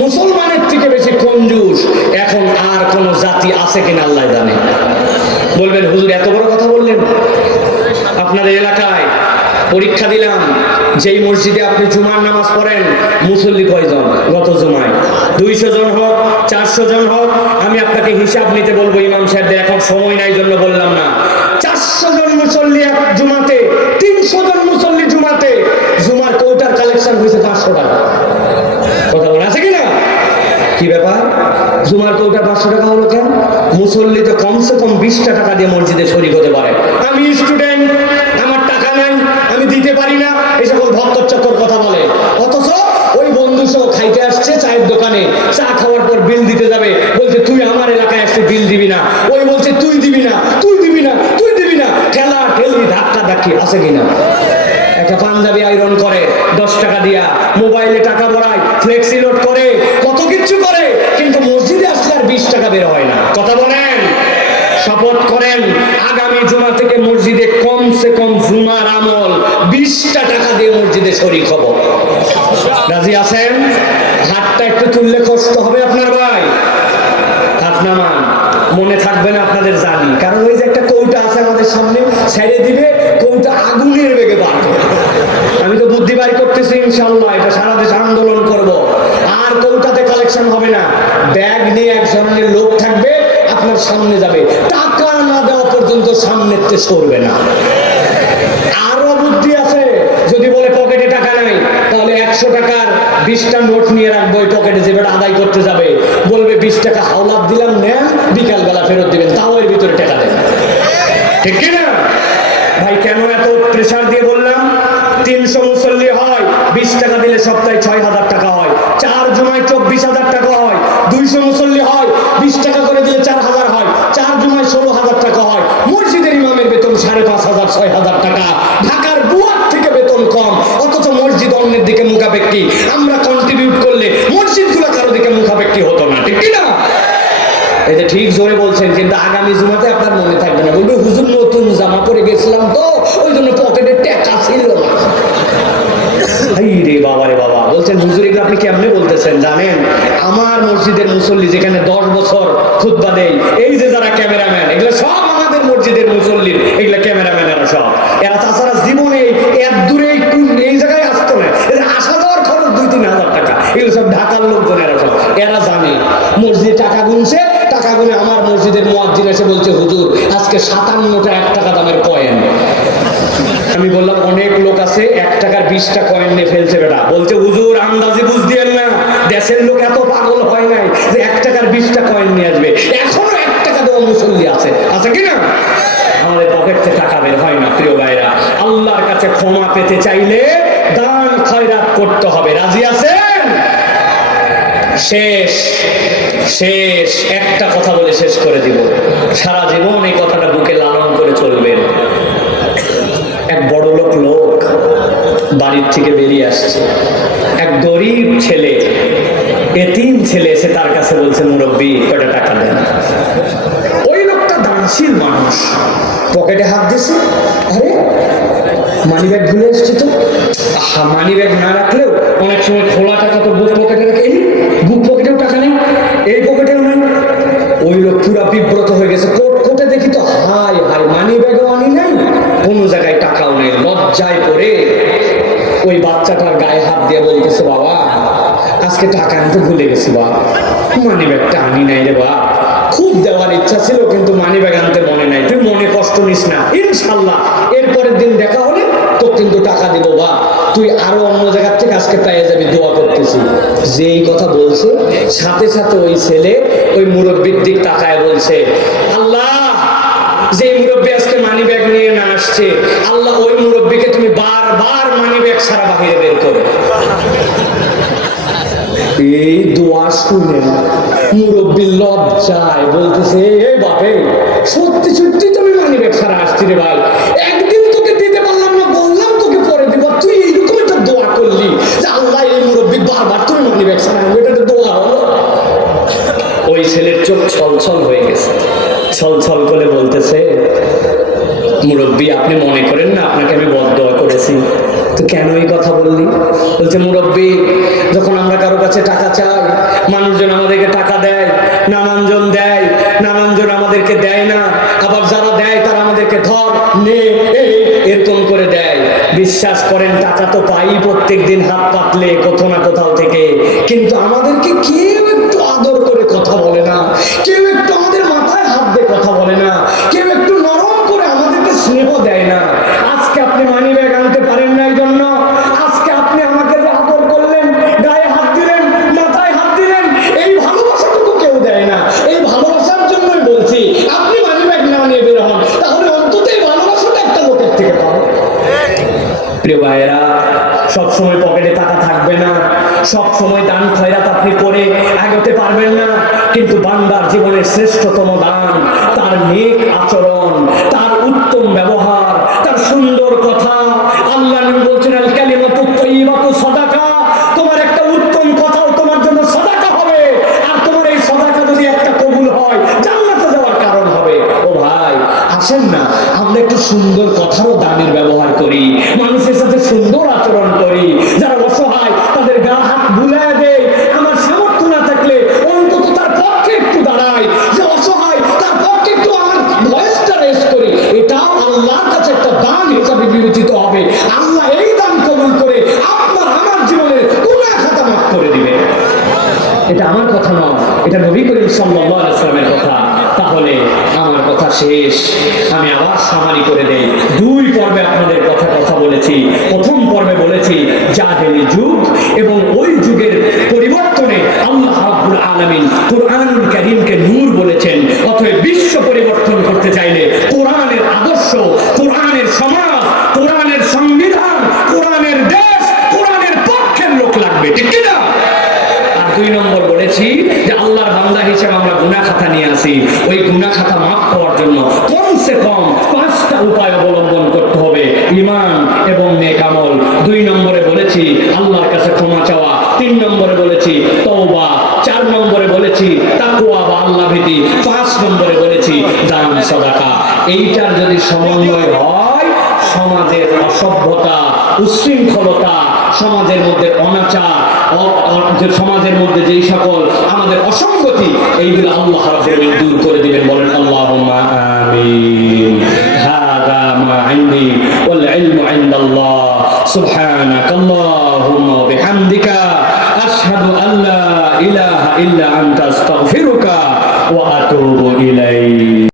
মুসলমানের থেকে বেশি কঞ্জুস এখন আর কোন জাতি আছে কিনা আল্লাহ জানে। বলবেন হুজুর এত বড় কথা বললেন। আপনাদের এলাকায় পরীক্ষা দিলাম, যেই মসজিদে আপনি জুমার নামাজ পড়েন মুসল্লি কয়জন গত জুমায়? 200 জন হোক, 400 জন হোক, আমি আপনাকে হিসাব নিতে বলবো ইমাম সাহেবদের, এখন সময় নাই জন্য বললাম না। 400 জন মুসল্লি এক জুমাতে, 300 জন মুসল্লি জুমাতে, জুমার কৌটার কালেকশন হয়েছে 500 টাকা। কথা বলে আছে কিনা? কি ব্যাপার? জুমার কৌটা 500 টাকা হলো কেন? মুসল্লি তো কমসে কম 20টা টাকা দিয়ে মসজিদে শরীক হতে পারে। আমি স্টুডেন্ট, আমার টাকা নাই, আমি দিতে পারি না, এই সকল ভক্তর চক্কর কথা বলে। অথচ ওই বন্ধু সহ খাইতে আসছে চায়ের দোকানে, চা খাওয়ার পর বিল দিতে যাবে, বলছে তুই আমার এলাকায় আসতে বিল দিবি না। ওই বলছে তুই দিবি না, তুই দিবি না, তুই দিবি না, ঠেলা ঠেলি ধাক্কা ধাক্কি আছে কিনা? একটা পাঞ্জাবি আয়রন করে 10 টাকা দিয়া, মোবাইলে টাকা ভরায়, ফ্লেক্সি লোড করে, কত কিছু করে, কিন্তু মসজিদে আসলে আর 20 টাকা বের হয় না। কথা বলেন। শপথ করেন আগামী জুমা থেকে মসজিদে কমসে কম জুমার আমল 20টা টাকা দিয়ে মসজিদে শরীক হব। রাজি আছেন? হাতটা একটু তুললে কষ্ট হবে আপনার ভাই। হাত নামান, মনে থাকবে না আপনাদের জানি, কারণ ওই যে একটা কৌটা আছে আমাদের সামনে, ছেড়ে দিবে, কৌটা আগুনের বেগে বার করবে। আমি তো বুদ্ধি বাড়ি করতেছি, ইনশাল্লাহ এটা সারা দেশে আন্দোলন করব। আর কৌটাতে কালেকশন হবে না, ব্যাগ নিয়ে এক ধরনের লোক থাকবে, আপনার সামনে যাবে, টাকা না দেওয়া পর্যন্ত সামনেতে সরবে না। আরো বুদ্ধি আছে, যদি বলে পকেটে টাকা নাই, তাহলে 100 টাকার 20টা নোট নিয়ে রাখবো ওই পকেটে, যে বেটা আদায় করতে যাবে বলবে 20 টাকা হাওলাত দিলাম, নেন, বিকালবেলা ফেরত দিবেন, তাও এর ভিতরে টাকা দেন। ঠিক কিনা ভাই? কেন এত প্রেসার দিয়ে বললাম? 300 মুসল্লি হয়, 20 টাকা দিলে সপ্তাহে 6000 টাকা হয়, 4 জুমায় 24,000 টাকা হয়। 200 মুসল্লি হয়, 20 টাকা করে দিলে 4000 হয়, 4 জুমায় 16,000 টাকা হয়। মসজিদের ইমামের বেতন 5,500 6,000 টাকা। ঢাকার বুয়ার থেকে বেতন কম, অথচ মসজিদ অন্যের দিকে মুখাপেক্ষী। আমরা কন্ট্রিবিউট করলে মসজিদগুলো কারো দিকে মুখাপেক্ষী হতো না। ঠিক কিনা? এই যে ঠিক জোরে বলছেন, কিন্তু আগামী জুমাতে আপনার মনে থাকবে না, বলবে হুজুর নতুন জামা পরে গেছিলাম তো, ওই জন্য পকেটে টাকা ছিল না। রে বাবা রে বাবা, বলছেন হুজুর এগুলো আপনি কেমনে বলতেছেন? জানেন আমার মসজিদের মুসল্লি যেখানে 10 বছর খুতবা দেই, এই যে যারা ক্যামেরাম্যান, এগুলো সব আমাদের মসজিদের মুসল্লির, এগুলো ক্যামেরাম্যানেরা সব। এরা তাছাড়া জীবনে এত দূরে এই জায়গায় আসতো না, এদের আসা যাওয়ার খরচ 2-3 হাজার টাকা, এগুলো সব ঢাকার লোকজন। এরা সব, এরা জানে মসজিদে টাকা গুনছে, টাকা গুনে আমার মসজিদের মুয়াজ্জিন এসে বলছে হুজুর আজকে 57টা 1 টাকা দামের কয়েন। আমি বললাম অনেক লোক আছে 1 টাকার 20টা কয়েন নিয়ে ফেলছে বেটা। বলছে হুজুর আন্দাজে বুঝ দিয়েন না, দেশের লোক এত পাগল হয় নাই যে 1 টাকার 20টা কয়েন নিয়ে আসবে। এখনো 1 টাকা দেওয়া মুসল্লি আছে, আছে কিনা? আমাদের পকেট থেকে টাকা বের হয় না। প্রিয় ভাইরা, আল্লাহর কাছে ক্ষমা পেতে চাইলে দান খয়রাত করতে হবে। রাজি আছেন? শেষ শেষ একটা কথা বলে শেষ করে দিব, সারা জীবন এই কথাটা বুকে লালন করে চলবেন। এক বড় লোক বাড়ির থেকে বেরিয়ে আসছে, এক গরিব ছেলে, এতিম ছেলে এসে তার কাছে বলছে মুরব্বি কয়টা টাকা দেন। ওই লোকটা দানশীল মানুষ, পকেটে হাত দিয়েছে, আরে মানি ব্যাগ ভুলে এসছি তো। মানি ব্যাগ না রাখলেও অনেক সময় খোলা টাকা তো বুক পকেটে রাখে, বুক পকেটেও টাকা নেই, এই পকেটেও নেই। ওই লোক পুরা বিব্রত হয়ে গেছে, কোটে দেখি তো হাই হাই, মানি ব্যাগও আনি নাই, কোনো জায়গায় টাকাও নেই। লজ্জায় পড়ে ওই বাচ্চাটার গায়ে হাত দিয়ে বলতেছে বাবা আজকে টাকা আনতে ভুলে গেছি, বাবা মানি ব্যাগটা আনি নাই রে বাবা, খুব দেওয়ার ইচ্ছা ছিল কিন্তু মানি ব্যাগ আনতে মনে নাই, তুই মনে কষ্ট নিস না, ইনশাল্লাহ এরপরের দিন দেখা হলে তোর কিন্তু টাকা দেবো, বা তুই আরো অন্য জায়গার থেকে আজকে পেয়ে যাবি, দোয়া করতেছি। যে এই কথা বলছে সাথে সাথে ওই ছেলে ওই মুরব্বির দিক তাকায় বলছে আল্লাহ, যে মুরব্বী আজকে মানি ব্যাগ নিয়ে না আসছে, আল্লাহ ওই মুরব্বীকে তুমি বারবার মানি ব্যাগ সারা বাহিরে বের করো। এই দোয়া শুনে মুরব্বী লজ্জায় বলতেছে এই বাপে সত্যি সত্যি তুমি মানি ব্যাগ সারা আসছি রে ভাই, একদিন তোকে দিতে পারলাম না, বললাম তোকে পরে দিব, তুই এইরকম একটা দোয়া করলি যে আল্লাহ এই মুরব্বী বারবার তুমি মানি ব্যাগ সারা, এটা তো দোয়া হলো। ওই ছেলের চোখ ছলছল হয়ে গেছে, ছলছল করে বলতেছে মুরব্বী আপনি মনে করেন না আপনাকে আমি বদদোয়া করেছি? তো কেন এই কথা বললি? বলছে মুরব্বী যখন আমরা কারো কাছে টাকা চাই মানুষজন আমাদেরকে টাকা দেয়, নানানজন দেয়, নানানজন আমাদেরকে দেয় না, আবার যারা দেয় তারা আমাদেরকে ধর নে এরকম করে দেয়। বিশ্বাস করেন টাকা তো পাই প্রত্যেক দিন হাত পাতলে কোথাও না কোথাও থেকে, কিন্তু আমাদেরকে কেউ একটু আদর করে কথা বলে না, কেউ একটু আমাদের মাথায় হাত দিয়ে কথা বলে না, কেউ একটু নরম করে আমাদেরকে স্নেহ দেয় না। আজকে আপনি মানি ব্যাগ আনতে পারেন না, এই জন্য আজকে আপনি আমাকে যে আদর করলেন, গায়ে হাত দিলেন, মাথায় হাত দিলেন, এই ভালোবাসাটুকু কেউ দেয় না। এই ভালোবাসার জন্যই বলছি আপনি মানি ব্যাগ না নিয়ে বের হন, তাহলে অন্তত এই ভালোবাসাটা একটা লোকের থেকে পাবেন। প্রিয় ভাইয়েরা, সবসময় পকেটে টাকা থাকবে না, সব সময় দান খয়রাত আপনি করে এগোতে পারবেন না, কিন্তু বান্দার জীবনের শ্রেষ্ঠতম দান তার নেক আচরণ, তার উত্তম ব্যবহার, তার সুন্দর কথা। আল্লাহ নবী বলছেন আল কালিমাতু তাইয়্যিবাতু সাদাকা, তোমার একটা উত্তম কথাও তোমার জন্য সাদাকা হবে, আর তোমার এই সাদাকা যদি একটা কবুল হয় জান্নাতে যাওয়ার কারণ হবে। ও ভাই, আসেন না আমরা একটু সুন্দর কথারও দানের ব্যবহার করি, মানুষের সাথে সুন্দর আচরণ করি, যারা অসহায় তাদের গা হাত বুলায় দেয়, আমার সামর্থ্য না থাকলে অন্তত তার পক্ষে একটু দাঁড়াই, যে অসহায় তার পক্ষে একটু আমার ভয়েসটা রেস করি, এটাও আল্লাহর কাছে একটা দান হিসাবে বিবেচিত হবে। আল্লাহ এই দান কবুল করে আপনার আমার জীবনের গুনাহ খাতা মাফ করে দিবে। এটা আমার কথা নয়, এটা নবী করিম সাল্লাল্লাহু আলাইহি ওয়াসাল্লামের কথা। তাহলে আমার কথা শেষ, আমি আবার সামারি করে দেই। দুই পর্বে আপনাদের কথা বলেছি। প্রথম পর্বে বলেছি জাহেলি যুগ এবং ওই যুগের পরিবর্তনে আল্লাহ রাব্বুল আলামিন কুরআনুল কারীমকে নূর বলেছেন। অতএব বিশ্ব পরিবর্তন করতে চাইলে কোরআনের আদর্শ, কোরআনের সমাজ, কোরআনের সংবিধান, কোরআনের দেশ, কোরআনের পক্ষের লোক লাগবে, ঠিক কি না? দুই নম্বর বলেছি যে আল্লাহর বান্দা হিসেবে আমরা গুনাহ খাতা নিয়ে আসি, ওই গুনাহ খাতা মাফ হওয়ার জন্য কমসে কম 5টা উপায় অবলম্বন করতে হবে, ঈমান এবং নেক আমল। দুই নম্বরে বলেছি আল্লাহর কাছে ক্ষমা চাওয়া, 3 নম্বরে বলেছি তওবা, 4 নম্বরে বলেছি তাকওয়া বা আল্লাহ ভীতি, 5 নম্বরে বলেছি দান সাদাকা। এইটার যদি সমন্বয় হয়, সমাজের অসভ্যতা, উচ্ছৃঙ্খলতা, সমাজের মধ্যে অনাচার, সমাজের মধ্যে যেই সকল আমাদের অসঙ্গতি, এইগুলো আল্লাহ রাব্বুল আলামিন দূর করে দিবেন। বলেন আল্লাহুম্মা আমিন। হাদা মা ইনদি ওয়াল ইলমু ইনদাল্লাহ। সুবহানাকাল্লাহুম্মা ওয়া বিহামদিকা আশহাদু আল্লা ইলাহা ইল্লা আনতা আস্তাগফিরুকা ওয়া আতুবু ইলাইক।